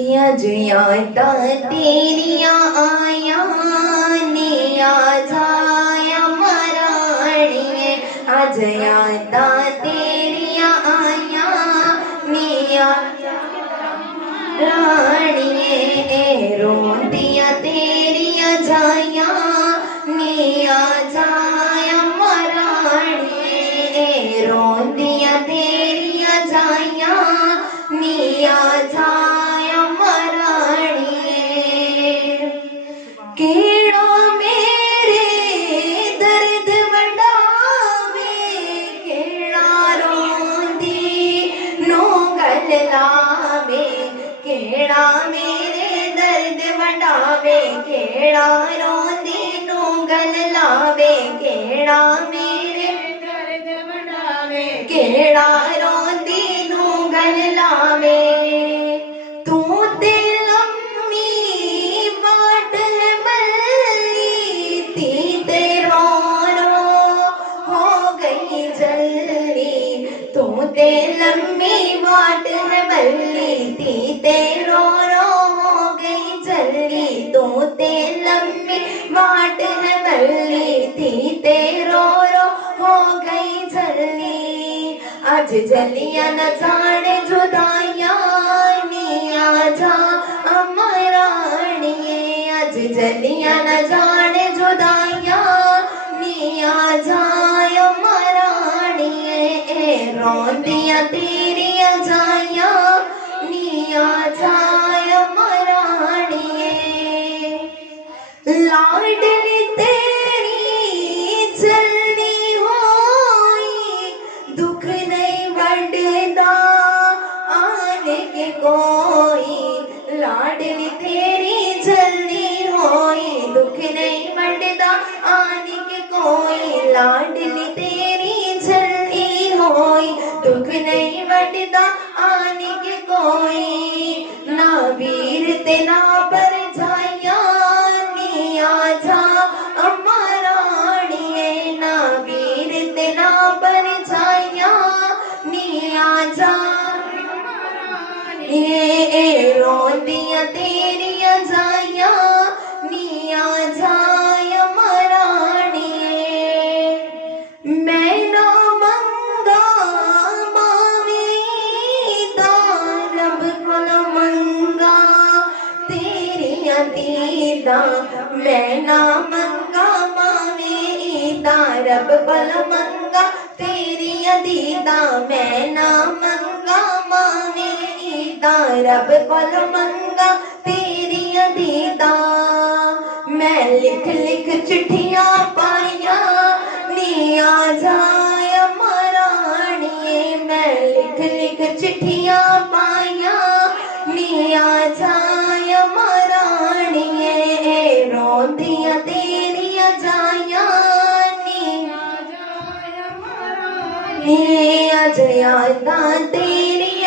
अज यादां तेरिया आया ने आजाया मराणिए अज यादां तेरिया आया ने राणिए रोंदिया तेरिया जाया ने आजाया मराणिए रोंदिया तेरिया जाया ने आजाया केड़ा मेरे दर्द वडावे केड़ा रोंदी नो गल लावे केड़ा मेरे दर्द वडावे केड़ा रोंदी नो गल लावे केड़ा मेरे दर्द वडावे केड़ा रोंदी नो गल लावे तू ते ते लम्बी बाट है बल्ली थी ते रो हो गई जल्दी तू ते लम्बी बाट है बल्ली थी ते रो हो गई जल्दी आज जलिया न जाने जुदाइया नी आजा अमराणिए आज जलिया न जाने जुदाइया नी आजा रोंदिया तेरिया जाया निया जाया मराणिए लाडली तेरी चलनी होई दुख नहीं बढ़दा आने के कोई लाडली तेरी चलनी होई दुख नहीं बढ़दा आने के कोई लाडली तेरी चलनी होई दुख नहीं बढ़दा आने के कोई ना वीर ते ना पर जाया नी आजा अमराणिए ना वीर ते ना पर जाया नी आजा ये रोंदिया तेरिया जाया नी आजा अमराणिए मैं ना दीदा मैं ना मंगा मावे ईदा रब बल मंगा तेरी दीदा मैं ना मंगा मावे ईदा रब बल मंगा तेरी दीदा मैं लिख लिख चिट्ठियां पाया नी आजाया मराणिए मैं लिख लिख चिट्ठियां पाया नी आजाया मराणिए रोंदिया तेरिया जाया नी अज यादां तेरी